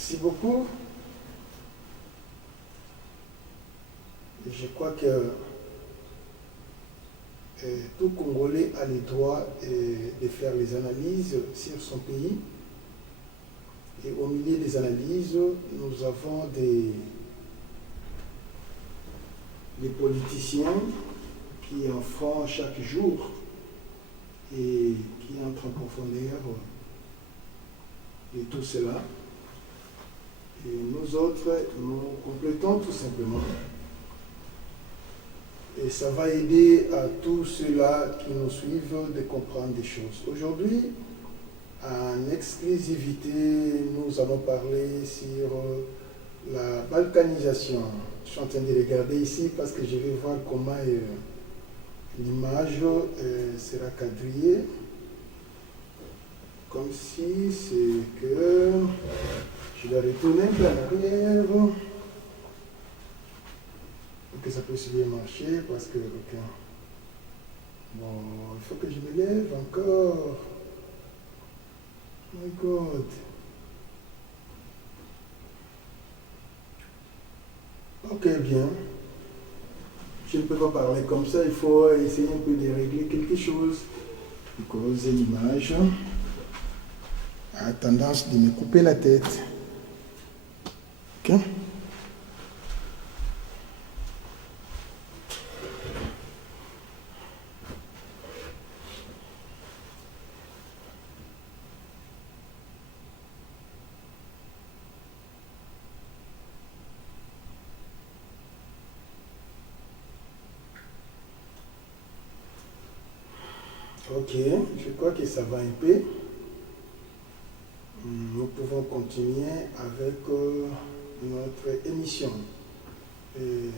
Merci beaucoup. Je crois que tout Congolais a le droit de faire les analyses sur son pays. Et au milieu des analyses, nous avons des politiciens qui en font chaque jour et qui entrent en profondeur de tout cela. Et nous autres, nous complétons tout simplement. Et ça va aider à tous ceux-là qui nous suivent de comprendre des choses. Aujourd'hui, en exclusivité, nous allons parler sur la balkanisation. Je suis en train de regarder ici parce que je vais voir comment l'image sera quadrillée. Comme si c'est que je dois retourner un peu en arrière pour que ça puisse bien marcher parce que bon, il faut que je me lève encore. My God. Ok, bien. Je ne peux pas parler comme ça, il faut essayer un peu de régler quelque chose. Parce que l'image a tendance de me couper la tête. Ok? Ok, je crois que ça va un peu. Nous pouvons continuer avec notre émission. Et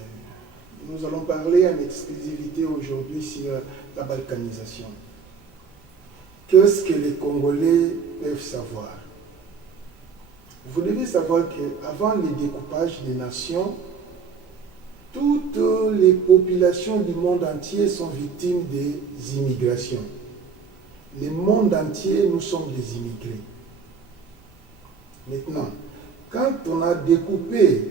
nous allons parler en exclusivité aujourd'hui sur la balkanisation. Qu'est-ce que les Congolais peuvent savoir? Vous devez savoir qu'avant le découpage des nations, toutes les populations du monde entier sont victimes des immigrations. Le monde entier, nous sommes des immigrés. Maintenant, quand on a découpé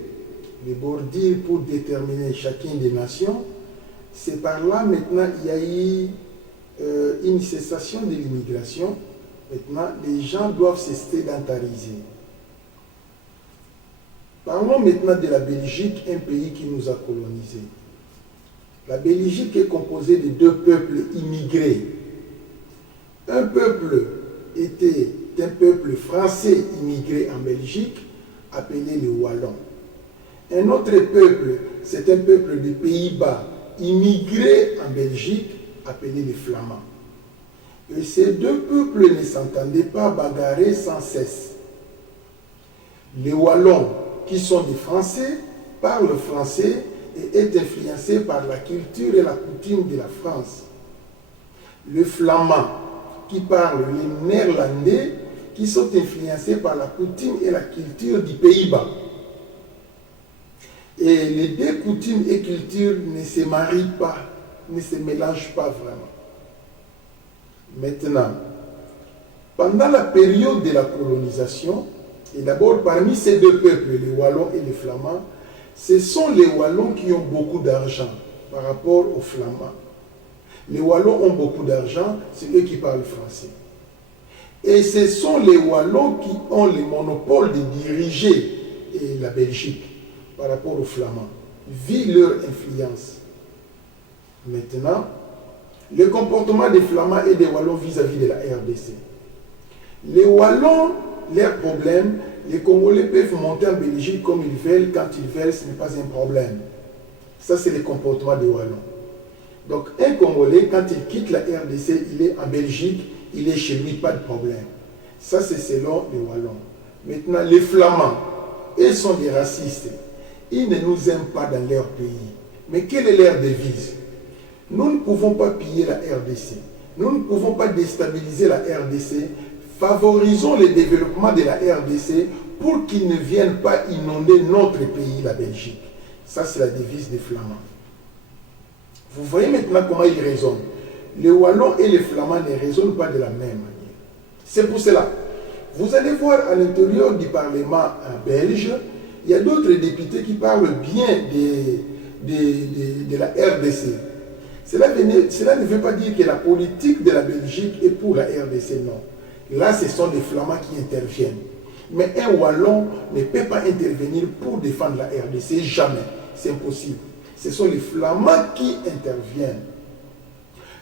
les bordures pour déterminer chacune des nations, c'est par là maintenant il y a eu une cessation de l'immigration. Maintenant, les gens doivent se sédentariser. Parlons maintenant de la Belgique, un pays qui nous a colonisés. La Belgique est composée de deux peuples immigrés. Un peuple était un peuple français immigré en Belgique, appelé les Wallons. Un autre peuple, c'est un peuple des Pays-Bas, immigré en Belgique, appelé les Flamands. Et ces deux peuples ne s'entendaient pas bagarrer sans cesse. Les Wallons, qui sont des Français, parlent français et est influencés par la culture et la coutume de la France. Les Flamands, qui parlent les Néerlandais, qui sont influencés par la coutume et la culture du Pays-Bas. Et les deux coutumes et cultures ne se marient pas, ne se mélangent pas vraiment. Maintenant, pendant la période de la colonisation, et d'abord parmi ces deux peuples, les Wallons et les Flamands, ce sont les Wallons qui ont beaucoup d'argent par rapport aux Flamands. Les Wallons ont beaucoup d'argent, c'est eux qui parlent français. Et ce sont les Wallons qui ont le monopole de diriger la Belgique par rapport aux Flamands, vu leur influence. Maintenant, le comportement des Flamands et des Wallons vis-à-vis de la RDC. Les Wallons, leur problème, les Congolais peuvent monter en Belgique comme ils veulent, quand ils veulent, ce n'est pas un problème. Ça, c'est le comportement des Wallons. Donc, un Congolais, quand il quitte la RDC, il est en Belgique, il est chez lui, pas de problème. Ça, c'est selon les Wallons. Maintenant, les Flamands, ils sont des racistes. Ils ne nous aiment pas dans leur pays. Mais quelle est leur devise? Nous ne pouvons pas piller la RDC. Nous ne pouvons pas déstabiliser la RDC. Favorisons le développement de la RDC pour qu'ils ne viennent pas inonder notre pays, la Belgique. Ça, c'est la devise des Flamands. Vous voyez maintenant comment ils raisonnent. Les Wallons et les Flamands ne raisonnent pas de la même manière. C'est pour cela Vous allez voir à l'intérieur du Parlement belge, il y a d'autres députés qui parlent bien de la RDC. Cela ne veut pas dire que la politique de la Belgique est pour la RDC, non. Là, ce sont des Flamands qui interviennent. Mais un Wallon ne peut pas intervenir pour défendre la RDC, jamais. C'est impossible. Ce sont les Flamands qui interviennent.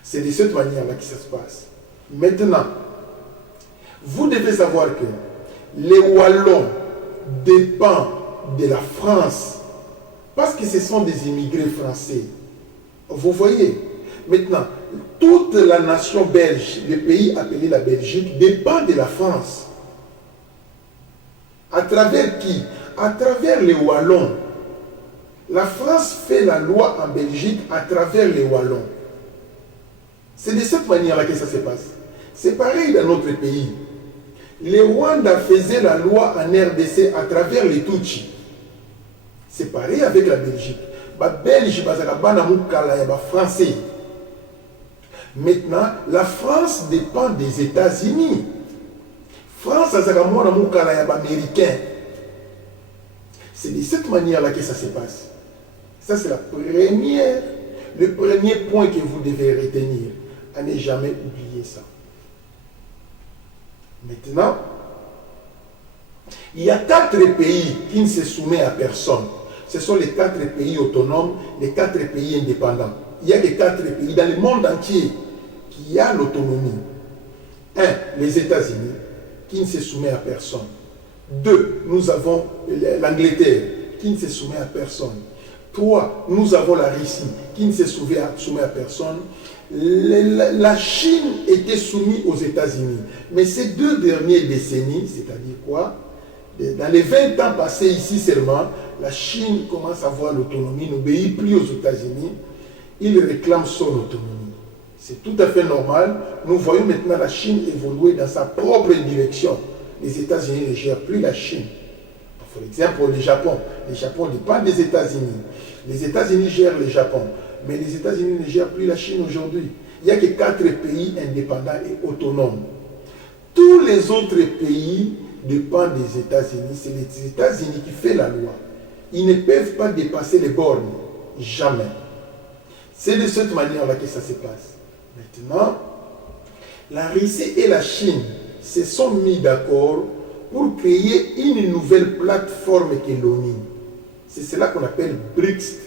C'est de cette manière-là que ça se passe. Maintenant, vous devez savoir que les Wallons dépendent de la France parce que ce sont des immigrés français. Vous voyez, maintenant, toute la nation belge, le pays appelé la Belgique, dépend de la France. À travers qui? À travers les Wallons. La France fait la loi en Belgique à travers les Wallons. C'est de cette manière-là que ça se passe. C'est pareil dans notre pays. Les Rwandais faisaient la loi en RDC à travers les Tutsis. C'est pareil avec la Belgique. Belge, français. Maintenant, la France dépend des États-Unis. France, c'est américain. C'est de cette manière-là que ça se passe. Ça, c'est le premier point que vous devez retenir. À ne jamais oublier ça. Maintenant, il y a 4 pays qui ne se soumettent à personne. Ce sont les 4 pays autonomes, les 4 pays indépendants. Il y a les 4 pays dans le monde entier qui ont l'autonomie. 1. Les États-Unis, qui ne se soumet à personne. 2. Nous avons l'Angleterre, qui ne se soumet à personne. 3. Nous avons la Russie, qui ne se soumet à personne. La Chine était soumise aux États-Unis. Mais ces 2 dernières décennies, c'est-à-dire quoi? Dans les 20 ans passés ici seulement, la Chine commence à avoir l'autonomie, n'obéit plus aux États-Unis. Il réclame son autonomie. C'est tout à fait normal. Nous voyons maintenant la Chine évoluer dans sa propre direction. Les États-Unis ne gèrent plus la Chine. Par exemple, le Japon. Le Japon dépend des États-Unis. Les États-Unis gèrent le Japon. Mais les États-Unis ne gèrent plus la Chine aujourd'hui. Il n'y a que 4 pays indépendants et autonomes. Tous les autres pays dépendent des États-Unis. C'est les États-Unis qui font la loi. Ils ne peuvent pas dépasser les bornes. Jamais. C'est de cette manière-là que ça se passe. Maintenant, la Russie et la Chine se sont mis d'accord pour créer une nouvelle plateforme qui est l'ONU. C'est cela qu'on appelle BRICS.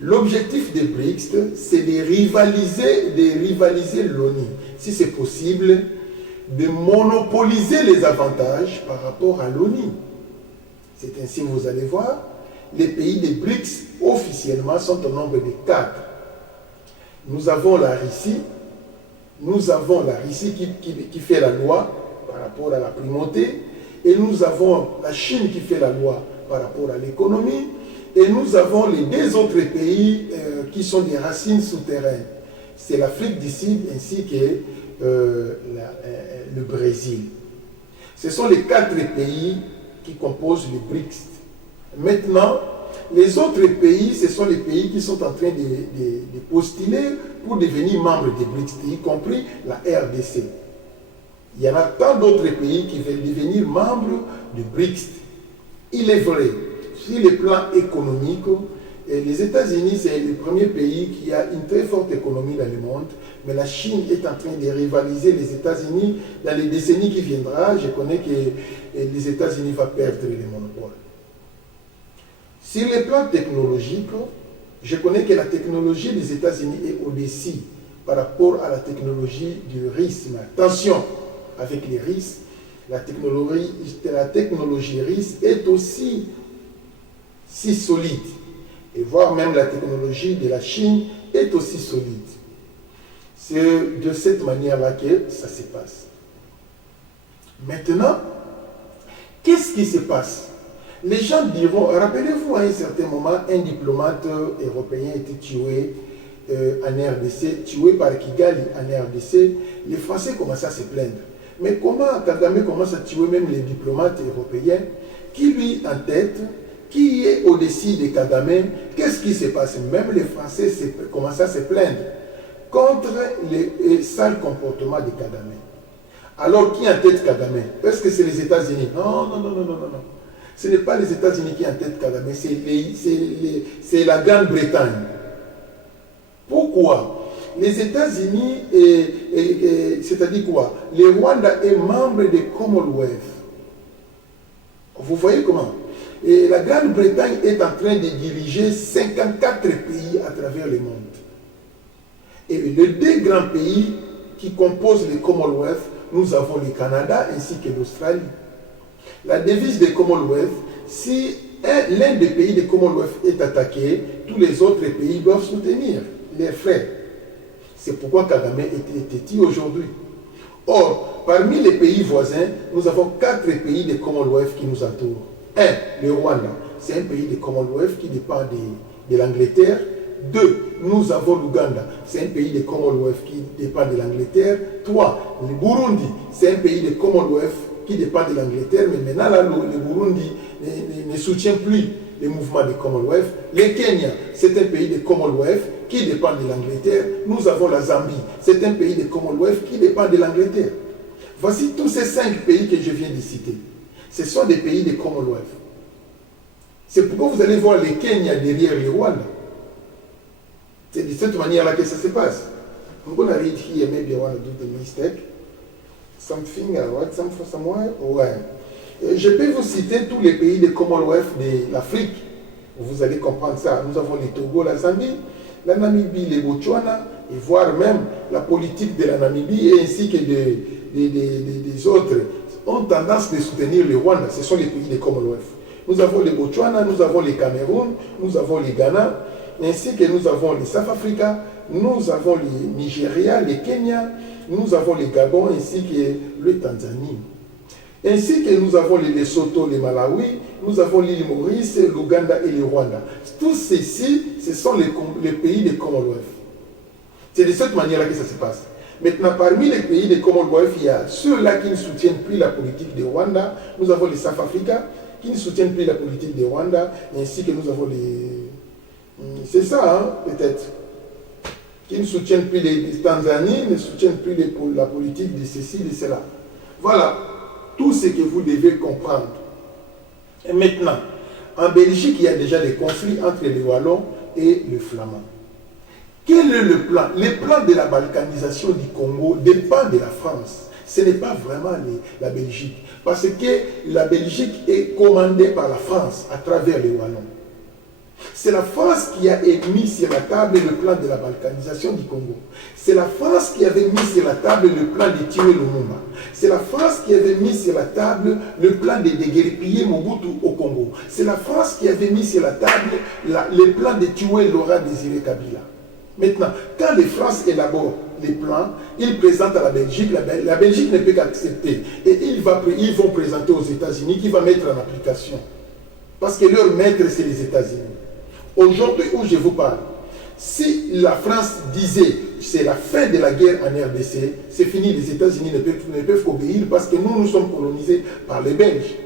L'objectif des BRICS, c'est de rivaliser l'ONU. Si c'est possible, de monopoliser les avantages par rapport à l'ONU. C'est ainsi, vous allez voir, les pays des BRICS officiellement sont au nombre de 4. Nous avons la Russie qui fait la loi par rapport à la primauté, et nous avons la Chine qui fait la loi par rapport à l'économie, et nous avons les 2 autres pays qui sont des racines souterraines. C'est l'Afrique du Sud ainsi que le Brésil. Ce sont les 4 pays qui composent les BRICS. Maintenant, les autres pays, ce sont les pays qui sont en train de postuler pour devenir membres des BRICS, y compris la RDC. Il y en a tant d'autres pays qui veulent devenir membres du BRICS. Il est vrai, sur le plan économique, les États-Unis, c'est le premier pays qui a une très forte économie dans le monde, mais la Chine est en train de rivaliser les États-Unis. Dans les décennies qui viendront, je connais que les États-Unis vont perdre les monopoles. Sur le plan technologique, je connais que la technologie des États-Unis est au-dessus par rapport à la technologie du russe. Mais attention, avec les Russes, la technologie russe est aussi si solide. Et voire même la technologie de la Chine est aussi solide. C'est de cette manière-là que ça se passe. Maintenant, qu'est-ce qui se passe? Les gens diront, rappelez-vous à un certain moment, un diplomate européen était tué en RDC, tué par Kigali en RDC. Les Français commencent à se plaindre. Mais comment Kagame commence à tuer même les diplomates européens? Qui lui en tête? Qui est au-dessus de Kagame? Qu'est-ce qui se passe? Même les Français commencent à se plaindre contre les sales comportements de Kagame. Alors, qui est en tête Kagame? Est-ce que c'est les États-Unis? Non, non, non, non, non, non. Ce n'est pas les États-Unis qui est en tête Kagame, c'est la Grande-Bretagne. Pourquoi? Les États-Unis, c'est-à-dire quoi? Le Rwanda est membre du Commonwealth. Vous voyez comment? Et la Grande-Bretagne est en train de diriger 54 pays à travers le monde. Et les deux grands pays qui composent le Commonwealth, nous avons le Canada ainsi que l'Australie. La devise du Commonwealth, si l'un des pays du Commonwealth est attaqué, tous les autres pays doivent soutenir les frères. C'est pourquoi Kagame est têtu aujourd'hui. Or, parmi les pays voisins, nous avons 4 pays du Commonwealth qui nous entourent. 1. Le Rwanda, c'est un pays du Commonwealth qui dépend de l'Angleterre. 2. Nous avons l'Ouganda, c'est un pays du Commonwealth qui dépend de l'Angleterre. 3. Le Burundi, c'est un pays du Commonwealth qui dépend de l'Angleterre, mais maintenant là, le Burundi ne soutient plus les mouvements du Commonwealth. Le Kenya, c'est un pays du Commonwealth qui dépend de l'Angleterre. Nous avons la Zambie, c'est un pays du Commonwealth qui dépend de l'Angleterre. Voici tous ces 5 pays que je viens de citer. Ce sont des pays du Commonwealth. C'est pourquoi vous allez voir le Kenya derrière le Rwanda. C'est de cette manière-là que ça se passe. I'm going to read here, maybe I want to do the mistake. Something, I write somewhere. Ouais. Je peux vous citer tous les pays de Commonwealth de l'Afrique. Vous allez comprendre ça. Nous avons le Togo, la Zambie, la Namibie, le Botswana, et voire même la politique de la Namibie ainsi que des autres ont tendance de soutenir le Rwanda. Ce sont les pays de Commonwealth. Nous avons le Botswana, nous avons le Cameroun, nous avons le Ghana, ainsi que nous avons le South Africa, nous avons le Nigeria, le Kenya, nous avons le Gabon ainsi que le Tanzanie. Ainsi que nous avons le Lesotho, le Malawi, nous avons l'île Maurice, l'Ouganda et le Rwanda. Tous ceux-ci, ce sont les pays de Commonwealth. C'est de cette manière-là que ça se passe. Maintenant, parmi les pays de Commonwealth, il y a ceux-là qui ne soutiennent plus la politique de Rwanda. Nous avons les South Africa qui ne soutiennent plus la politique de Rwanda, ainsi que nous avons les... C'est ça, hein, peut-être. Qui ne soutiennent plus les Tanzanie, ne soutiennent plus la politique de ceci, de cela. Voilà tout ce que vous devez comprendre. Et maintenant, en Belgique, il y a déjà des conflits entre les Wallons et les Flamands. Quel est le plan? Le plan de la balkanisation du Congo dépend de la France. Ce n'est pas vraiment la Belgique. Parce que la Belgique est commandée par la France à travers les Wallons. C'est la France qui a mis sur la table le plan de la balkanisation du Congo. C'est la France qui avait mis sur la table le plan de Tiwe Lumumba. C'est la France qui avait mis sur la table le plan de déguerpiller Mobutu au Congo. C'est la France qui avait mis sur la table le plan de tuer Laurent Désiré Kabila. Maintenant, quand les France élaborent les plans, ils présentent à la Belgique. La Belgique ne peut qu'accepter. Et ils vont présenter aux États-Unis qui va mettre en application. Parce que leur maître, c'est les États-Unis. Aujourd'hui où je vous parle, si la France disait c'est la fin de la guerre en RDC, c'est fini, les États-Unis ne peuvent qu'obéir parce que nous sommes colonisés par les Belges.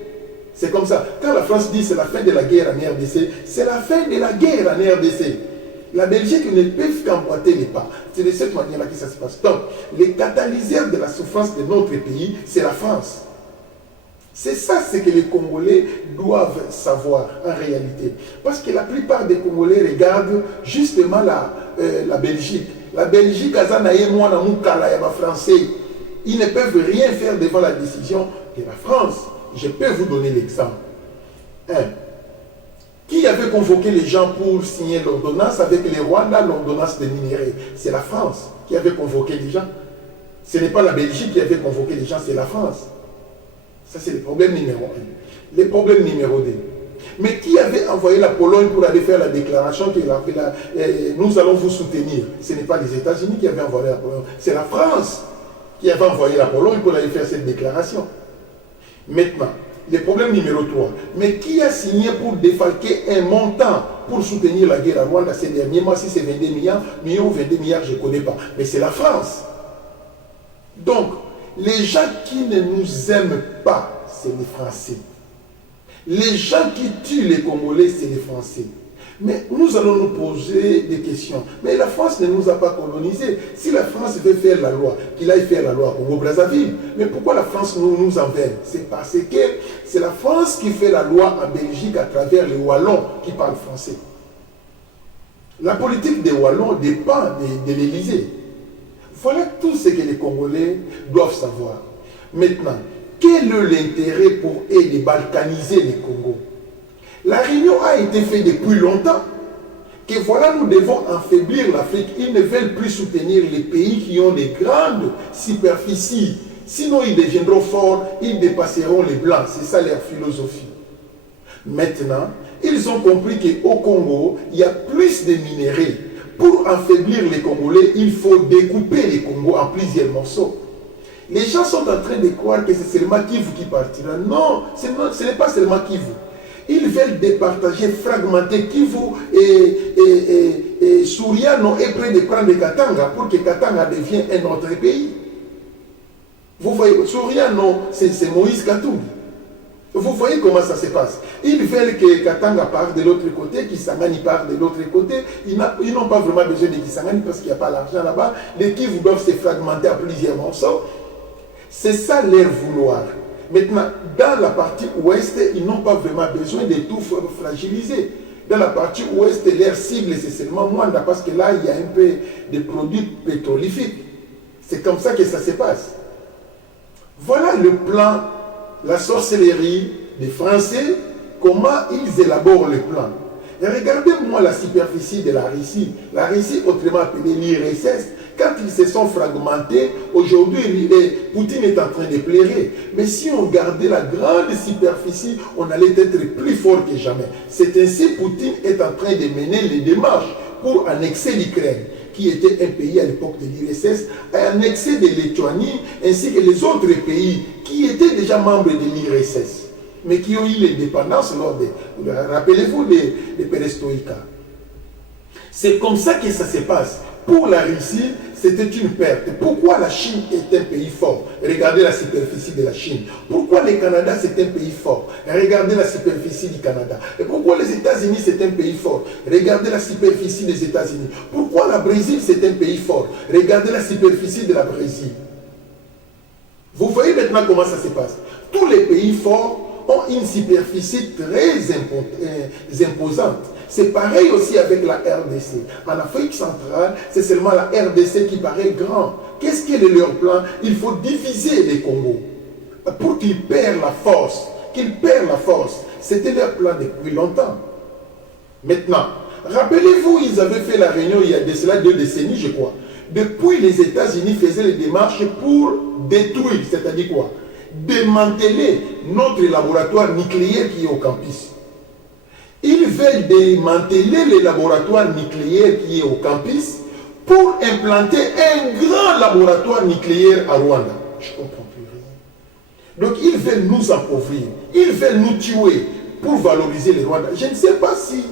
C'est comme ça. Quand la France dit c'est la fin de la guerre en RDC, c'est la fin de la guerre en RDC. La Belgique ne peut qu'emboîter les pas. C'est de cette manière-là que ça se passe. Donc, les catalyseurs de la souffrance de notre pays, c'est la France. C'est ça ce que les Congolais doivent savoir en réalité. Parce que la plupart des Congolais regardent justement la Belgique. La Belgique, français, ils ne peuvent rien faire devant la décision de la France. Je peux vous donner l'exemple. Qui avait convoqué les gens pour signer l'ordonnance avec les Rwanda, l'ordonnance des minéraux? C'est la France qui avait convoqué les gens. Ce n'est pas la Belgique qui avait convoqué les gens, c'est la France. Ça, c'est le problème numéro 1. Le problème numéro 2. Mais qui avait envoyé la Pologne pour aller faire la déclaration que nous allons vous soutenir? Ce n'est pas les États-Unis qui avaient envoyé la Pologne, c'est la France qui avait envoyé la Pologne pour aller faire cette déclaration. Maintenant, le problème numéro 3. Mais qui a signé pour défalquer un montant pour soutenir la guerre à Rwanda ces derniers mois? Si c'est 22 milliards, 22 milliards, je ne connais pas. Mais c'est la France. Donc, les gens qui ne nous aiment pas, c'est les Français. Les gens qui tuent les Congolais, c'est les Français. Mais nous allons nous poser des questions. Mais la France ne nous a pas colonisés. Si la France veut faire la loi, qu'il aille faire la loi à Congo-Brazzaville. Mais pourquoi la France nous envers? C'est parce que c'est la France qui fait la loi en Belgique à travers les Wallons qui parlent français. La politique des Wallons dépend de l'Élysée. Voilà tout ce que les Congolais doivent savoir. Maintenant, quel est l'intérêt pour eux de balkaniser les Congos? La réunion a été faite depuis longtemps. Que voilà, nous devons affaiblir l'Afrique. Ils ne veulent plus soutenir les pays qui ont des grandes superficies. Sinon, ils deviendront forts, ils dépasseront les Blancs. C'est ça leur philosophie. Maintenant, ils ont compris qu'au Congo, il y a plus de minéraux. Pour affaiblir les Congolais, il faut découper les Congos en plusieurs morceaux. Les gens sont en train de croire que c'est seulement Kivu qui partira. Non, ce n'est pas seulement Kivu. Ils veulent départager, fragmenter Kivu et Souriano est prêt de prendre Katanga pour que Katanga devienne un autre pays. Vous voyez, Souriano, c'est Moïse Katumbi. Vous voyez comment ça se passe. Ils veulent que Katanga parte de l'autre côté, Kisangani parte de l'autre côté. Ils n'ont pas vraiment besoin de Kisangani parce qu'il n'y a pas l'argent là-bas. Les Kivu doivent se fragmenter à plusieurs morceaux. C'est ça leur vouloir. Maintenant, dans la partie ouest, ils n'ont pas vraiment besoin de tout fragiliser. Dans la partie ouest, leur cible, c'est seulement Mwanda, parce que là, il y a un peu de produits pétrolifiques. C'est comme ça que ça se passe. Voilà le plan, la sorcellerie des Français, comment ils élaborent le plan. Et regardez-moi la superficie de la Russie. La Russie, autrement appelée l'URSS, quand ils se sont fragmentés, aujourd'hui, Poutine est en train de pleurer. Mais si on gardait la grande superficie, on allait être plus fort que jamais. C'est ainsi que Poutine est en train de mener les démarches pour annexer l'Ukraine, qui était un pays à l'époque de l'URSS, annexer de Lituanie, ainsi que les autres pays qui étaient déjà membres de l'URSS, mais qui ont eu l'indépendance lors de... Rappelez-vous de Perestroïka. C'est comme ça que ça se passe. Pour la Russie, c'était une perte. Pourquoi la Chine est un pays fort? Regardez la superficie de la Chine. Pourquoi le Canada, c'est un pays fort? Regardez la superficie du Canada. Et pourquoi les États-Unis, c'est un pays fort? Regardez la superficie des États-Unis. Pourquoi la Brésil, c'est un pays fort? Regardez la superficie de la Brésil. Vous voyez maintenant comment ça se passe. Tous les pays forts ont une superficie très imposante. C'est pareil aussi avec la RDC. En Afrique centrale, c'est seulement la RDC qui paraît grand. Qu'est-ce qu'est leur plan? Il faut diviser les Congos pour qu'ils perdent la force. Qu'ils perdent la force. C'était leur plan depuis longtemps. Maintenant, rappelez-vous, ils avaient fait la réunion il y a de cela 2 décennies, je crois. Depuis, les États-Unis faisaient les démarches pour détruire, c'est-à-dire quoi? Démanteler notre laboratoire nucléaire qui est au campus. Ils veulent démanteler le laboratoire nucléaire qui est au campus pour implanter un grand laboratoire nucléaire à Rwanda. Je ne comprends plus rien. Donc ils veulent nous appauvrir, ils veulent nous tuer pour valoriser les Rwandais. Je ne sais pas si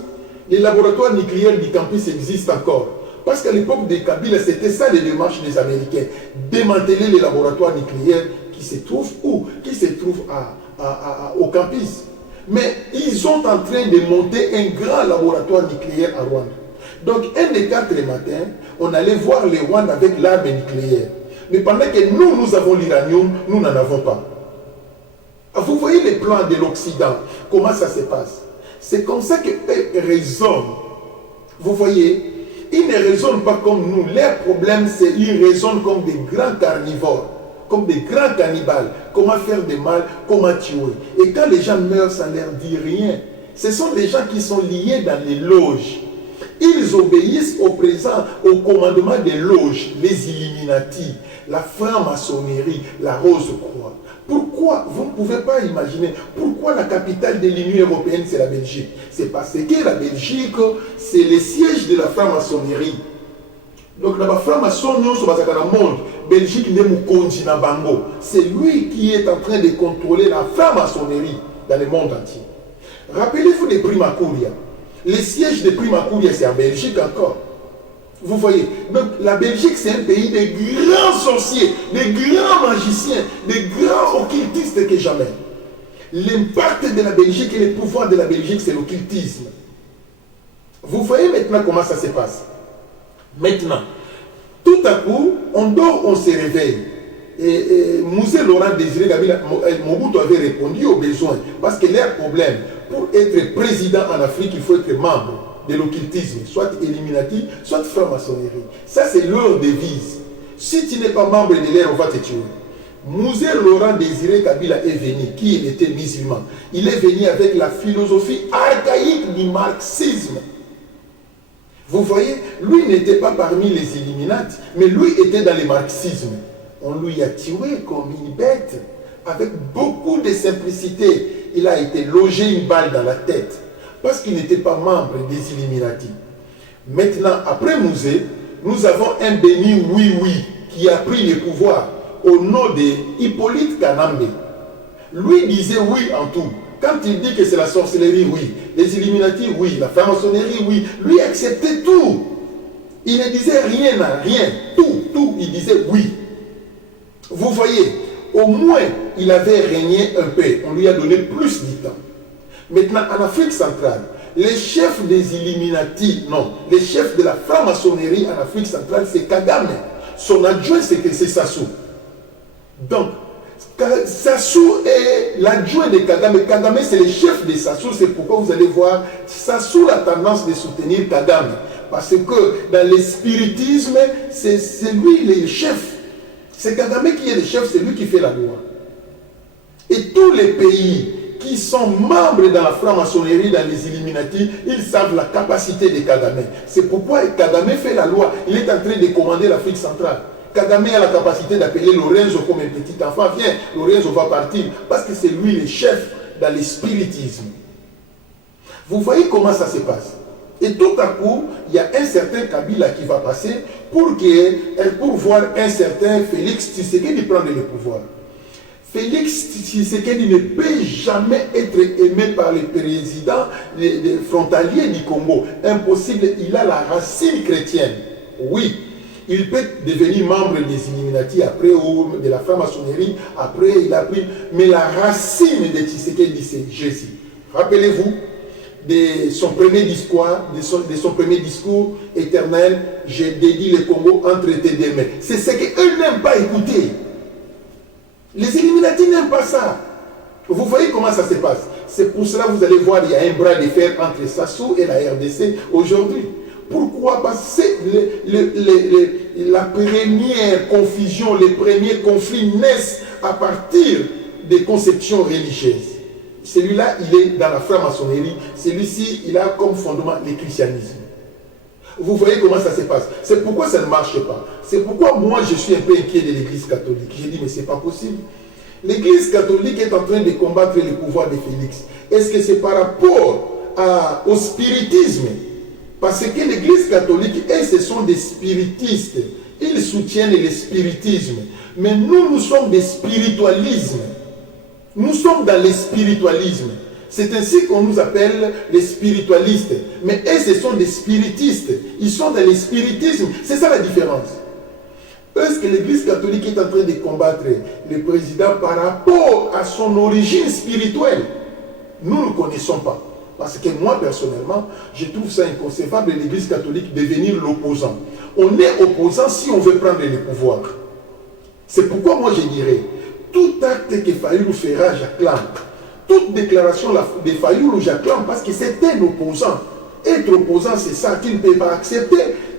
les laboratoires nucléaires du campus existent encore. Parce qu'à l'époque de Kabila, c'était ça les démarches des Américains. Démanteler les laboratoires nucléaires qui se trouvent où? Qui se trouvent au campus. Mais ils sont en train de monter un grand laboratoire nucléaire à Rwanda. Donc, un des 4 matins, on allait voir les Rwandais avec l'arme nucléaire. Mais pendant que nous avons l'uranium, nous n'en avons pas. Vous voyez les plans de l'Occident, comment ça se passe? C'est comme ça qu'eux raisonnent. Vous voyez, ils ne raisonnent pas comme nous. Leur problème, c'est qu'ils raisonnent comme des grands carnivores, comme des grands cannibales. Comment faire du mal, comment tuer. Et quand les gens meurent, ça ne leur dit rien. Ce sont des gens qui sont liés dans les loges. Ils obéissent au présent, au commandement des loges, les Illuminati, la franc-maçonnerie, la Rose-Croix. Pourquoi? Vous ne pouvez pas imaginer. Pourquoi la capitale de l'Union européenne, c'est la Belgique? C'est parce que la Belgique, c'est le siège de la franc-maçonnerie. Donc, la franc-maçonnerie, c'est le monde. Belgique, c'est lui qui est en train de contrôler la franc-maçonnerie dans le monde entier. Rappelez-vous des Primacuria. Les sièges de Primacuria, c'est en Belgique encore. Vous voyez, donc la Belgique, c'est un pays de grands sorciers, de grands magiciens, de grands occultistes que jamais. L'impact de la Belgique et le pouvoir de la Belgique, c'est l'occultisme. Vous voyez maintenant comment ça se passe. Maintenant, tout à coup, on dort, on se réveille. Et Mouzé Laurent Désiré Kabila, Mobutu avait répondu aux besoins. Parce que leur problème, pour être président en Afrique, il faut être membre de l'occultisme, soit Illuminati, soit franc-maçonnerie. Ça, c'est leur devise. Si tu n'es pas membre de l'air, on va te tuer. Mouzé Laurent Désiré Kabila est venu, qui il était musulman. Il est venu avec la philosophie archaïque du marxisme. Vous voyez, lui n'était pas parmi les Illuminati, mais lui était dans le marxisme. On lui a tué comme une bête, avec beaucoup de simplicité. Il a été logé une balle dans la tête, parce qu'il n'était pas membre des Illuminati. Maintenant, après Mouzé, nous avons un béni oui-oui qui a pris le pouvoir au nom de Hippolyte Kanambe. Lui disait oui en tout. Quand il dit que c'est la sorcellerie, oui. Les Illuminati, oui. La franc-maçonnerie, oui. Lui acceptait tout. Il ne disait rien à rien. Tout, il disait oui. Vous voyez, au moins, il avait régné un peu. On lui a donné plus de temps. Maintenant, en Afrique centrale, les chefs des Illuminati, non, les chefs de la franc-maçonnerie en Afrique centrale, c'est Kagame. Son adjoint, c'est Sassou. Donc, Sassou est l'adjoint de Kagame. Kagame, c'est le chef de Sassou. C'est pourquoi vous allez voir, Sassou a tendance de soutenir Kagame. Parce que dans le spiritisme, c'est lui le chef. C'est Kagame qui est le chef, c'est lui qui fait la loi. Et tous les pays qui sont membres dans la franc-maçonnerie, dans les Illuminati, ils savent la capacité de Kagame. C'est pourquoi Kagame fait la loi. Il est en train de commander l'Afrique centrale. Kagame a la capacité d'appeler Lorenzo comme un petit enfant. Viens, Lorenzo va partir. Parce que c'est lui le chef dans le spiritisme. Vous voyez comment ça se passe. Et tout à coup, il y a un certain Kabila qui va passer pour voir un certain Félix Tshisekedi prendre le pouvoir. Félix Tshisekedi ne peut jamais être aimé par les présidents des frontaliers du Congo. Impossible, il a la racine chrétienne. Oui, il peut devenir membre des Illuminati après, ou de la franc-maçonnerie, après il a pris. Mais la racine de Tshisekedi, c'est Jésus. Rappelez-vous de son premier discours éternel, je dédie le Congo entre tes deux mains. C'est ce qu'eux n'aiment pas écouter. Les Illuminati n'aiment pas ça. Vous voyez comment ça se passe. C'est pour cela que vous allez voir, il y a un bras de fer entre Sassou et la RDC aujourd'hui. Pourquoi? Parce que la première confusion, les premiers conflits naissent à partir des conceptions religieuses. Celui-là, il est dans la franc-maçonnerie. Celui-ci, il a comme fondement le christianisme. Vous voyez comment ça se passe. C'est pourquoi ça ne marche pas. C'est pourquoi moi, je suis un peu inquiet de l'Église catholique. J'ai dit, mais ce n'est pas possible. L'Église catholique est en train de combattre le pouvoir de Félix. Est-ce que c'est par rapport au spiritisme? Parce que l'Église catholique, ce sont des spiritistes. Ils soutiennent le spiritisme. Mais nous sommes des spiritualismes. Nous sommes dans le spiritualisme. C'est ainsi qu'on nous appelle les spiritualistes. Mais eux, ce sont des spiritistes. Ils sont dans le spiritisme. C'est ça la différence. Est-ce que l'Église catholique est en train de combattre le président par rapport à son origine spirituelle? Nous ne connaissons pas. Parce que moi, personnellement, je trouve ça inconcevable de l'Église catholique devenir l'opposant. On est opposant si on veut prendre le pouvoir. C'est pourquoi moi je dirais, tout acte que Fayoulou fera, j'acclame. Toute déclaration de Fayoulou, j'acclame parce que c'est un opposant. Être opposant, c'est ça. Tu ne peux pas accepter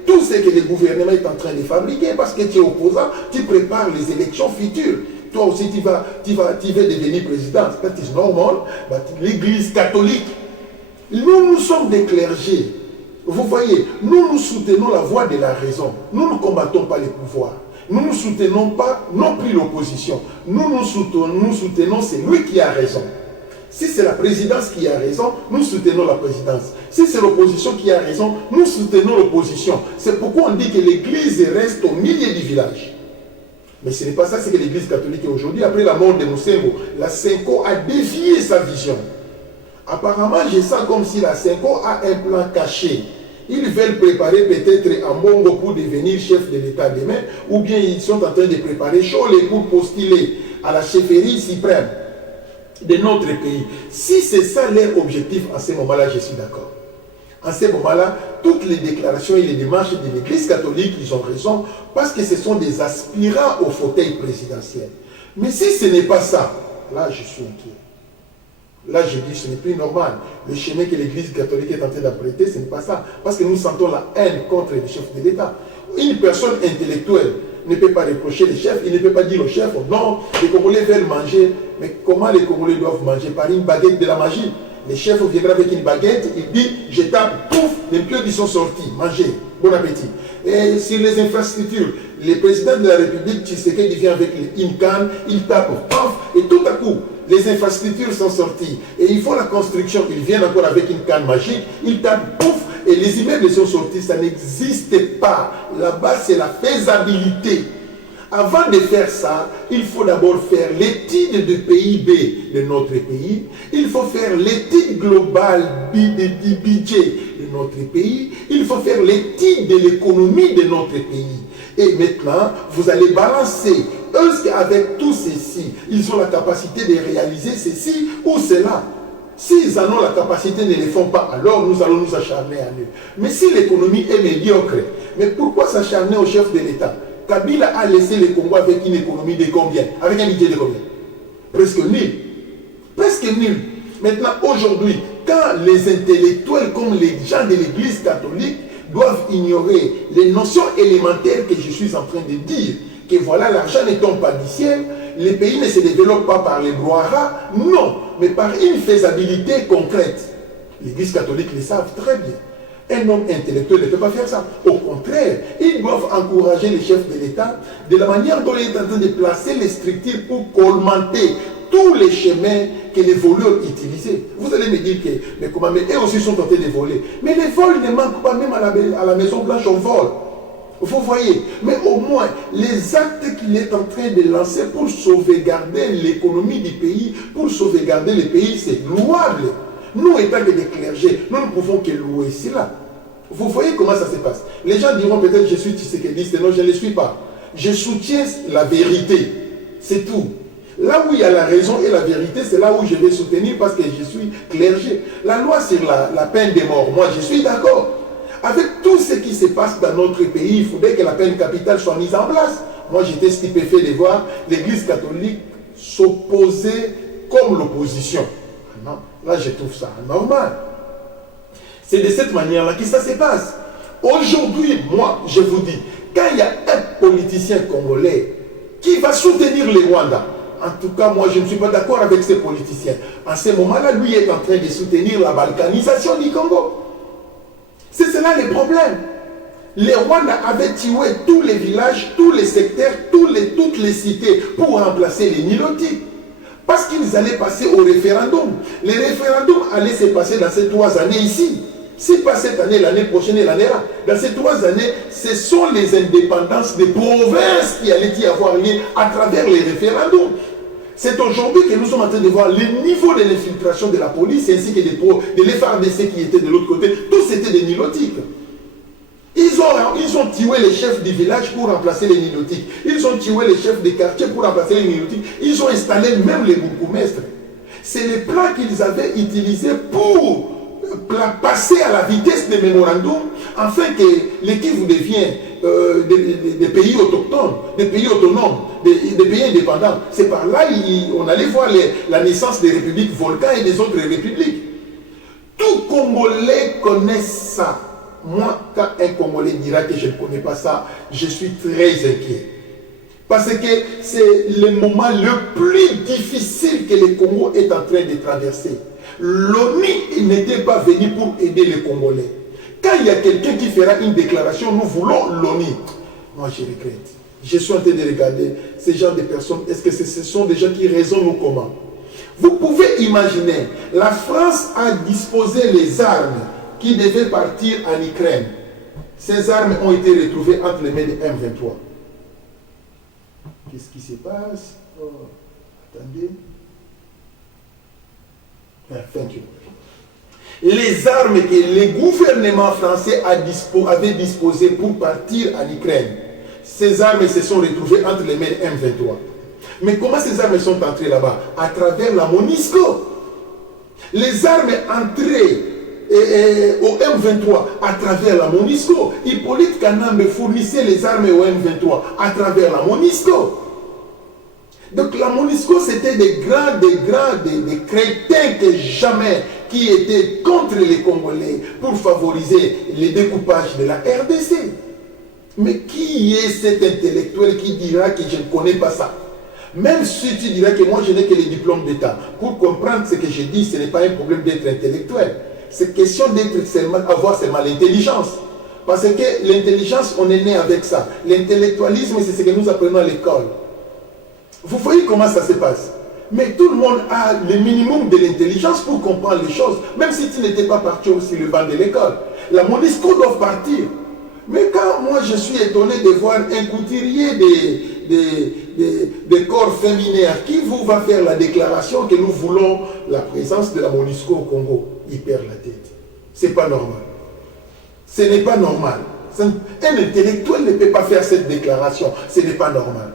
tout ce que le gouvernement est en train de fabriquer parce que tu es opposant, tu prépares les élections futures. Toi aussi, tu vas devenir président. That is normal, but l'Église catholique, nous sommes des clergés. Vous voyez, nous soutenons la voie de la raison. Nous ne combattons pas les pouvoirs. Nous ne soutenons pas non plus l'opposition. Nous soutenons c'est lui qui a raison. Si c'est la présidence qui a raison, nous soutenons la présidence. Si c'est l'opposition qui a raison, nous soutenons l'opposition. C'est pourquoi on dit que l'Église reste au milieu du village. Mais ce n'est pas ça, c'est que l'Église catholique aujourd'hui, après la mort de Moussengo, la Senko a dévié sa vision. Apparemment, je sens comme si la Senko a un plan caché. Ils veulent préparer peut-être Ambongo pour devenir chef de l'État demain, ou bien ils sont en train de préparer Cholé pour postuler à la chefferie suprême de notre pays. Si c'est ça leur objectif, à ce moment-là, je suis d'accord. En ce moment-là, toutes les déclarations et les démarches de l'Église catholique, ils ont raison, parce que ce sont des aspirants au fauteuil présidentiel. Mais si ce n'est pas ça, là je suis inquiet. Là je dis, ce n'est plus normal. Le chemin que l'Église catholique est en train d'apprêter, ce n'est pas ça. Parce que nous sentons la haine contre les chefs de l'État. Une personne intellectuelle ne peut pas reprocher les chefs, il ne peut pas dire aux chefs, non, les Congolais veulent manger. Mais comment les Congolais doivent manger? Par une baguette de la magie. Les chefs viendront avec une baguette, il dit, je tape, pouf, les pieux ils sont sortis, mangez, bon appétit. Et sur les infrastructures, le président de la République, Tshisekedi vient avec une canne, il tape, paf, et tout à coup, les infrastructures sont sorties. Et il faut la construction, ils viennent encore avec une canne magique, il tape, pouf, et les immeubles sont sortis, ça n'existe pas. Là-bas, c'est la faisabilité. Avant de faire ça, il faut d'abord faire l'étude de PIB de notre pays. Il faut faire l'étude globale du budget de notre pays. Il faut faire l'étude de l'économie de notre pays. Et maintenant, vous allez balancer. Est-ce qu'avec tout ceci, ils ont la capacité de réaliser ceci ou cela? S'ils en ont la capacité, ne les font pas, alors nous allons nous acharner à eux. Mais si l'économie est médiocre, mais pourquoi s'acharner au chef de l'État? Kabila a laissé le Congo avec une économie de combien? Avec un budget de combien? Presque nul. Presque nul. Maintenant, aujourd'hui, quand les intellectuels comme les gens de l'Église catholique doivent ignorer les notions élémentaires que je suis en train de dire, que voilà, l'argent ne tombe pas du ciel, les pays ne se développent pas par les brouhahas, non, mais par une faisabilité concrète. L'Église catholique le savent très bien. Un homme intellectuel ne peut pas faire ça. Au contraire, ils doivent encourager les chefs de l'État de la manière dont il est en train de placer les structures pour colmater tous les chemins que les voleurs utilisent. Vous allez me dire que, mais comment, mais eux aussi sont tentés de voler. Mais les vols ne manquent pas, même à la Maison Blanche, on vole. Vous voyez, mais au moins, les actes qu'il est en train de lancer pour sauvegarder l'économie du pays, pour sauvegarder le pays, c'est louable. Nous, étant que des clergés, nous ne pouvons que louer cela. Vous voyez comment ça se passe. Les gens diront peut-être je suis tshisekedi, non, je ne le suis pas. Je soutiens la vérité, c'est tout. Là où il y a la raison et la vérité, c'est là où je vais soutenir parce que je suis clergé. La loi sur la peine de mort, moi je suis d'accord. Avec tout ce qui se passe dans notre pays, il faudrait que la peine capitale soit mise en place. Moi j'étais stupéfait de voir l'Église catholique s'opposer comme l'opposition. Non, là je trouve ça normal. C'est de cette manière-là que ça se passe. Aujourd'hui, moi, je vous dis, quand il y a un politicien congolais qui va soutenir les Rwandais, en tout cas, moi, je ne suis pas d'accord avec ces politiciens. En ce moment-là, lui est en train de soutenir la balkanisation du Congo. C'est cela le problème. Les Rwandais avaient tué tous les villages, tous les secteurs, toutes les cités pour remplacer les Nilotiques. Parce qu'ils allaient passer au référendum. Le référendum allait se passer dans ces 3 années ici. Si pas cette année, l'année prochaine et l'année là, dans ces 3 années, ce sont les indépendances des provinces qui allaient y avoir lieu à travers les référendums. C'est aujourd'hui que nous sommes en train de voir le niveau de l'infiltration de la police ainsi que de l'FARDC qui étaient de l'autre côté. Tous c'était des nilotiques. Ils ont tué les chefs du village pour remplacer les nilotiques. Ils ont tué les chefs des quartiers pour remplacer les nilotiques. Ils ont installé même les bourgmestres. C'est le plan qu'ils avaient utilisé pour passer à la vitesse des mémorandums, afin que le Kivu devienne des pays autochtones, des pays autonomes, des pays indépendants. C'est par là on allait voir la naissance des républiques Volcan et des autres républiques. Tout Congolais connaît ça. Moi, quand un Congolais dira que je ne connais pas ça, je suis très inquiet. Parce que c'est le moment le plus difficile que le Congo est en train de traverser. L'ONU n'était pas venu pour aider les Congolais. Quand il y a quelqu'un qui fera une déclaration, nous voulons l'ONU. Moi, je regrette. Je suis en train de regarder ces gens de personnes. Est-ce que ce sont des gens qui raisonnent ou comment? Vous pouvez imaginer, la France a disposé les armes qui devaient partir en Ukraine. Ces armes ont été retrouvées entre les mains de M23. Qu'est-ce qui se passe? Oh, attendez. Les armes que le gouvernement français avait disposées pour partir en Ukraine, ces armes se sont retrouvées entre les mains de M23. Mais comment ces armes sont entrées là-bas? À travers la MONUSCO. Les armes entrées au M23 à travers la MONUSCO. Hippolyte Kanambe fournissait les armes au M23 à travers la MONUSCO. Donc la MONUSCO, c'était des crétins que jamais, qui étaient contre les Congolais pour favoriser les découpages de la RDC. Mais qui est cet intellectuel qui dira que je ne connais pas ça? Même si tu diras que moi je n'ai que les diplômes d'État, pour comprendre ce que je dis, ce n'est pas un problème d'être intellectuel. C'est question d'être seulement, avoir seulement l'intelligence. Parce que l'intelligence, on est né avec ça. L'intellectualisme, c'est ce que nous apprenons à l'école. Vous voyez comment ça se passe? Mais tout le monde a le minimum de l'intelligence pour comprendre les choses, même si tu n'étais pas parti aussi le banc de l'école. La MONUSCO doit partir. Mais quand moi je suis étonné de voir un couturier des corps féminins qui vous va faire la déclaration que nous voulons la présence de la MONUSCO au Congo, il perd la tête. Ce n'est pas normal. Ce n'est pas normal. Un intellectuel ne peut pas faire cette déclaration. Ce n'est pas normal.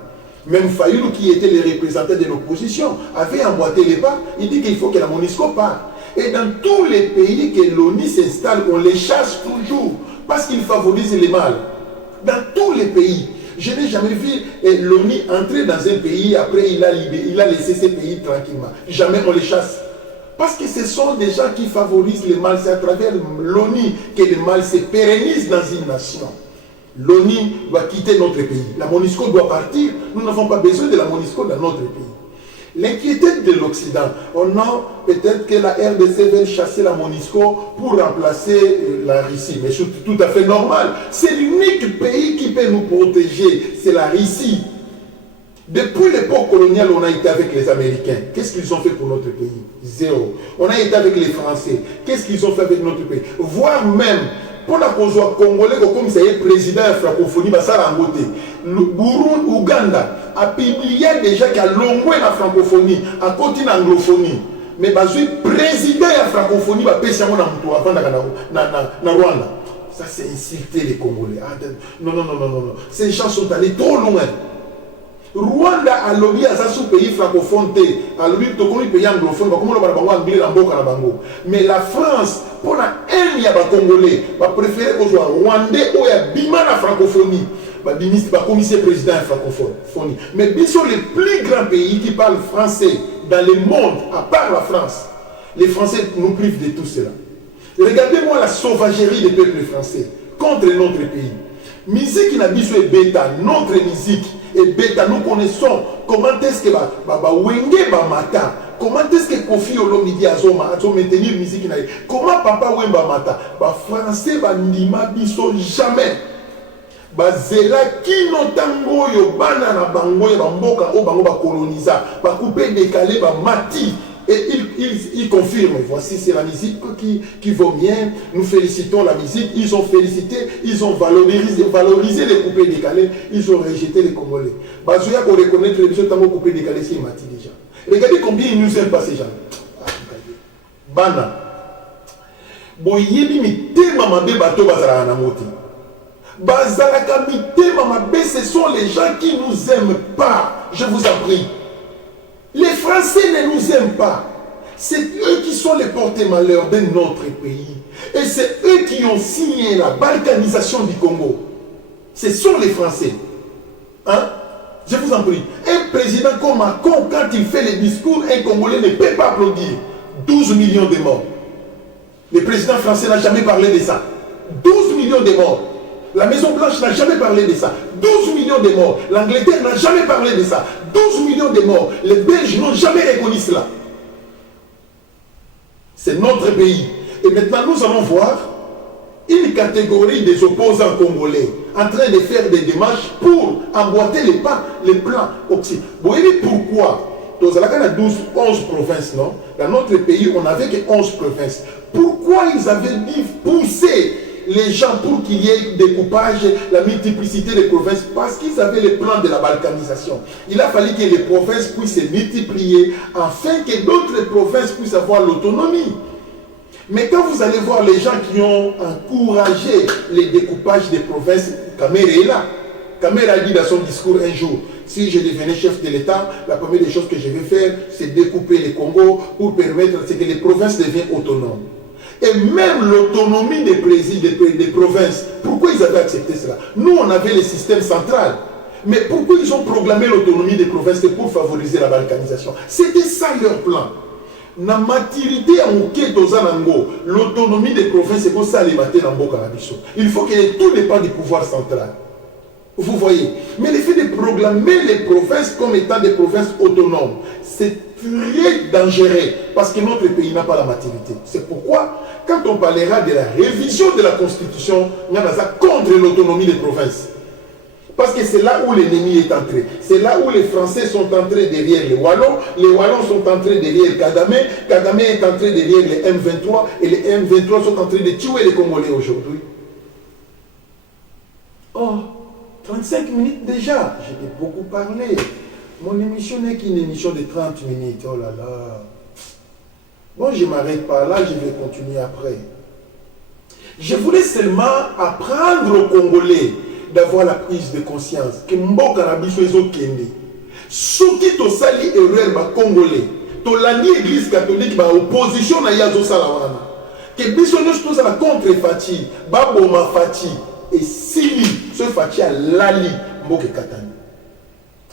Même Fayoulou, qui était le représentant de l'opposition, avait emboîté les pas. Il dit qu'il faut que la MONUSCO parte. Et dans tous les pays que l'ONU s'installe, on les chasse toujours. Parce qu'ils favorisent les mâles. Dans tous les pays. Je n'ai jamais vu l'ONU entrer dans un pays, après il a laissé ces pays tranquillement. Jamais on les chasse. Parce que ce sont des gens qui favorisent les mâles. C'est à travers l'ONU que les mâles se pérennisent dans une nation. L'ONU doit quitter notre pays. La MONUSCO doit partir. Nous n'avons pas besoin de la MONUSCO dans notre pays. L'inquiétude de l'Occident, on a peut-être que la RDC veut chasser la MONUSCO pour remplacer la Russie. Mais c'est tout à fait normal. C'est l'unique pays qui peut nous protéger. C'est la Russie. Depuis l'époque coloniale, on a été avec les Américains. Qu'est-ce qu'ils ont fait pour notre pays? Zéro. On a été avec les Français. Qu'est-ce qu'ils ont fait avec notre pays? Voire même, pour la cause congolais, comme ça y est président de la francophonie, ça a emboté. Le Burundi, Ouganda a publié déjà qu'il y a longé la francophonie, à côté de l'anglophonie. Mais le président de la francophonie va payer ça dans Rwanda. Ça, c'est insulter les Congolais. Non. Ces gens sont allés trop loin. Rwanda a lobby à ce pays francophone, a lobby de pays anglophone, mais la France, pour un Congolais, va préférer qu'on soit Rwandais ou Bima la francophonie, commissaire président de la francophonie. Mais ils sont les plus grands pays qui parlent français dans le monde, à part la France. Les Français nous privent de tout cela. Regardez-moi la sauvagerie des peuples français contre notre pays. Musique n'a biso et bêta, notre musique est bêta. Nous connaissons comment est-ce que Wenge Mata, comment est-ce que Kofi Olomidi a maintenir la musique. Comment Papa Wemba Mata, français Nima biso jamais. Zela qui notango yo bana na bango ya mboka o bango ba colonisa, ba couper décaler ba mati. Et il confirme, voici c'est la musique qui vaut bien, nous félicitons la musique, ils ont félicité, ils ont valorisé les coupés décalés, ils ont rejeté les Congolais. Bazoya qu'on reconnaît que les bisous tango coupés décalés, c'est mati déjà. Regardez combien ils nous aiment pas ces gens. Bana. Boyebi mi te mama be bato bazala na moti. Bazalaka mi te mama be, ce sont les gens qui nous aiment pas, je vous en prie. Les Français ne nous aiment pas. C'est eux qui sont les porte-malheurs de notre pays. Et c'est eux qui ont signé la balkanisation du Congo. Ce sont les Français. Hein? Je vous en prie. Un président comme Macron, quand il fait les discours, un Congolais ne peut pas applaudir. 12 millions de morts. Le président français n'a jamais parlé de ça. 12 millions de morts. La Maison-Blanche n'a jamais parlé de ça. 12 millions de morts. L'Angleterre n'a jamais parlé de ça. 12 millions de morts. Les Belges n'ont jamais reconnu cela. C'est notre pays. Et maintenant, nous allons voir une catégorie des opposants congolais en train de faire des démarches pour emboîter les plans occidentaux. Vous voyez pourquoi? Dans la 12, 11 provinces, non? Dans notre pays, on n'avait que 11 provinces. Pourquoi ils avaient dit pousser les gens pour qu'il y ait découpage, la multiplicité des provinces? Parce qu'ils avaient le plan de la balkanisation. Il a fallu que les provinces puissent se multiplier afin que d'autres provinces puissent avoir l'autonomie. Mais quand vous allez voir les gens qui ont encouragé les découpages des provinces, Kamere est là. Kamere a dit dans son discours un jour, si je devenais chef de l'État, la première des choses que je vais faire, c'est découper les Congo pour permettre que les provinces deviennent autonomes. Et même l'autonomie des des provinces. Pourquoi ils avaient accepté cela? Nous, on avait le système central. Mais pourquoi ils ont proclamé l'autonomie des provinces? C'est pour favoriser la balkanisation. C'était ça leur plan. Na maturité à l'autonomie des provinces, c'est pour ça les mater dans Mboka Nabiso. Il faut qu'il y ait tout dépend du pouvoir central. Vous voyez. Mais le fait de proclamer les provinces comme étant des provinces autonomes, c'est très dangereux parce que notre pays n'a pas la maturité. C'est pourquoi, quand on parlera de la révision de la Constitution, on y a ça contre l'autonomie des provinces. Parce que c'est là où l'ennemi est entré. C'est là où les Français sont entrés derrière les Wallons sont entrés derrière Kagame est entré derrière les M23, et les M23 sont en train de tuer les Congolais aujourd'hui. Oh, 35 minutes déjà, j'ai beaucoup parlé. Mon émission n'est qu'une émission de 30 minutes, oh là là. Bon, je m'arrête pas là, je vais continuer après. Je voulais seulement apprendre aux Congolais d'avoir la prise de conscience que Mboka na biso ezokende. Soki tosali erreur ba Congolais, tolandi église catholique ba opposition na yazo sala wana. Que biso nyonso tozala contre Fati, ba boma Fati et sili, ce Fati a lali Mboka katani.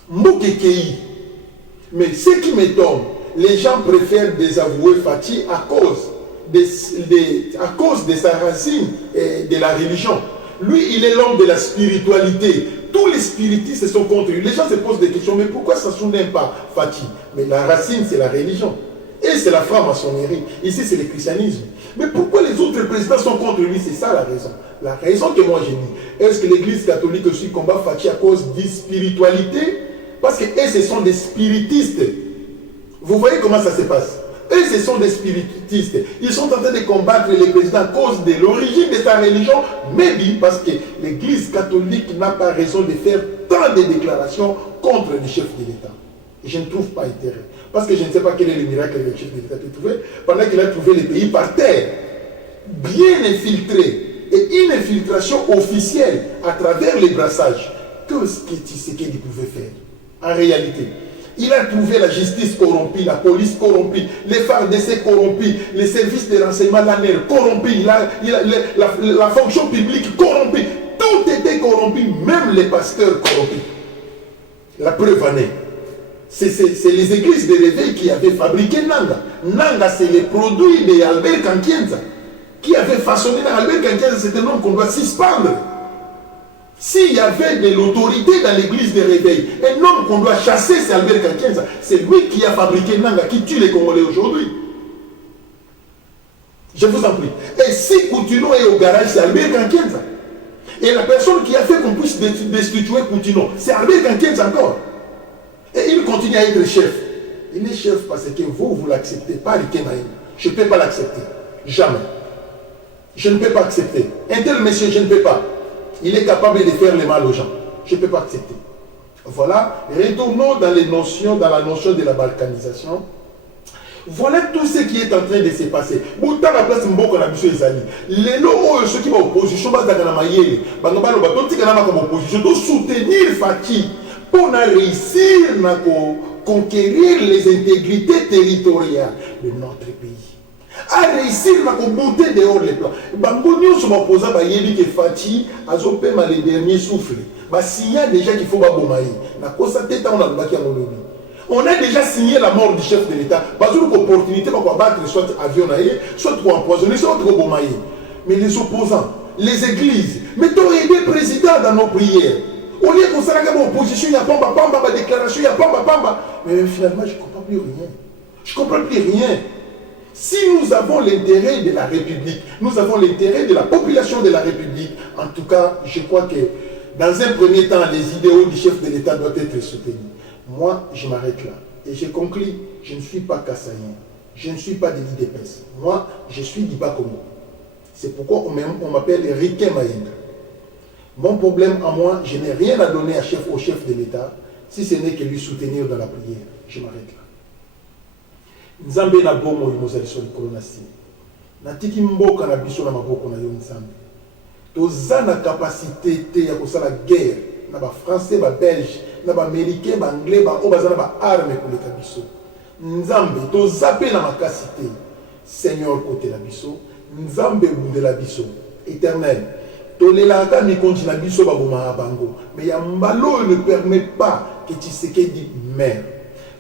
Mboka kei. Mais ce qui m'étonne, les gens préfèrent désavouer Fati à cause de sa racine et de la religion. Lui, il est l'homme de la spiritualité. Tous les spiritistes sont contre lui. Les gens se posent des questions, mais pourquoi ça ne soutient pas Fati? Mais la racine, c'est la religion. Et c'est la franc-maçonnerie. Ici, c'est le christianisme. Mais pourquoi les autres présidents sont contre lui? C'est ça la raison. La raison que moi j'ai dit. Est-ce que l'église catholique aussi combat Fati à cause de spiritualité? Parce que eux, ce sont des spiritistes. Vous voyez comment ça se passe? Eux, ce sont des spiritistes. Ils sont en train de combattre les présidents à cause de l'origine de sa religion, mais parce que l'église catholique n'a pas raison de faire tant de déclarations contre le chef de l'État. Et je ne trouve pas intérêt. Parce que je ne sais pas quel est le miracle que le chef de l'État a trouvé, pendant qu'il a trouvé le pays par terre, bien infiltré, et une infiltration officielle à travers les brassages. Qu'est-ce que Tshisekedi pouvait faire en réalité? Il a trouvé la justice corrompue, la police corrompue, les FARDC corrompus, les services de renseignement, l'ANER corrompus, la fonction publique corrompue. Tout était corrompu, même les pasteurs corrompus. La preuve en est. C'est les églises de réveil qui avaient fabriqué Nanga. Nanga, c'est les produits d'Albert Kankienza. Qui avait façonné Albert Kankienza, c'est un homme qu'on doit suspendre. S'il y avait de l'autorité dans l'église de réveil, un homme qu'on doit chasser, c'est Albert Kankienza. C'est lui qui a fabriqué Nanga, qui tue les Congolais aujourd'hui. Je vous en prie. Et si Koutino est au garage, c'est Albert Kankienza. Et la personne qui a fait qu'on puisse destituer Koutino, c'est Albert Kankienza encore. Et il continue à être chef. Il est chef parce que vous l'acceptez pas, je ne peux pas l'accepter. Jamais. Je ne peux pas accepter. Un tel monsieur, je ne peux pas. Il est capable de faire le mal aux gens. Je ne peux pas accepter. Voilà. Retournons dans les notions, dans la notion de la balkanisation. Voilà tout ce qui est en train de se passer. Bouta la place Mboko na biso ezali. Lelo oyo ceux qui va opposition bazaka na mayele. Banga baloba totika na comme opposition do soutenir Fati pour réussir na conquérir les intégrités territoriales de notre pays. À réussir à monter dehors les plans. Bambonio se m'opposa à Yéli que Fati a zopé les derniers souffles. S'il y a déjà qu'il faut babomaï, on a déjà signé la mort du chef de l'État. Pas une opportunité pour battre soit avion, soit pour empoisonner, soit pour bomaï. Mais les opposants, les églises, mettons des présidents dans nos prières. Au lieu qu'on s'arrête à l'opposition, il y a pamba, déclaration, il y a pamba. Mais finalement, je ne comprends plus rien. Je ne comprends plus rien. Si nous avons l'intérêt de la République, nous avons l'intérêt de la population de la République, en tout cas, je crois que dans un premier temps, les idéaux du chef de l'État doivent être soutenus. Moi, je m'arrête là. Et je conclue, je ne suis pas Kassaïen. Je ne suis pas de l'IDPS. Moi, je suis du Bakomo. C'est pourquoi on m'appelle Riquet Maïnga. Mon problème à moi, je n'ai rien à donner au chef de l'État, si ce n'est que lui soutenir dans la prière. Je m'arrête là. Nzambe na bomo yimozali sur likolo na si. Na tiki mboka na biso na maboko na yo Nzambe. Toza na capacité te ya kosala guerre na ba français, ba belge, na ba américain, ba anglais, ba obaza na ba arme koleka biso. Nzambe toza pe na makasi te. Seigneur côté na biso, Nzambe Boudela Biso, éternel. Tolelaka mi continue Biso Baboma Bango. Mais Yambalo ne permet pas que tu sais qu'il dit mère.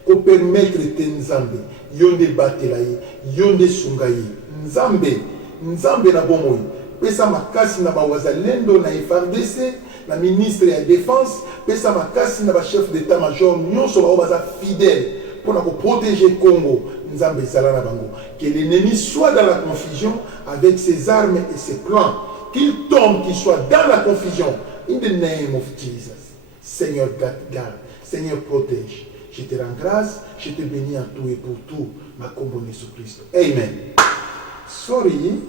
Qu'on permettre Nzambe, Yonde Batelaye, Yonde Sungaye, Nzambe na Bomoy. Pesa makasi na bawazalendo na FARDC, na ministre de la Défense, pesa makasi na ba chef d'état-major, nyonso baza fidèle pour protéger le Congo. Nzambe Zala na bango. Que l'ennemi soit dans la confusion avec ses armes et ses plans. Qu'il tombe, qu'il soit dans la confusion. In the name of Jesus. Seigneur, garde. Seigneur, protège. Je te rends grâce, je te bénis en tout et pour tout. Ma combo Jésus-Christ. Amen. Sorry.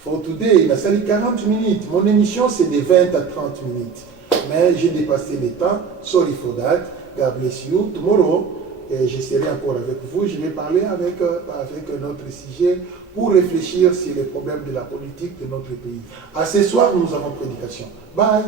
For today, il a fallu 40 minutes. Mon émission, c'est de 20 à 30 minutes. Mais j'ai dépassé le temps. Sorry for that. God bless you. Tomorrow, je serai encore avec vous. Je vais parler avec notre sujet pour réfléchir sur les problèmes de la politique de notre pays. À ce soir, nous avons prédication. Bye.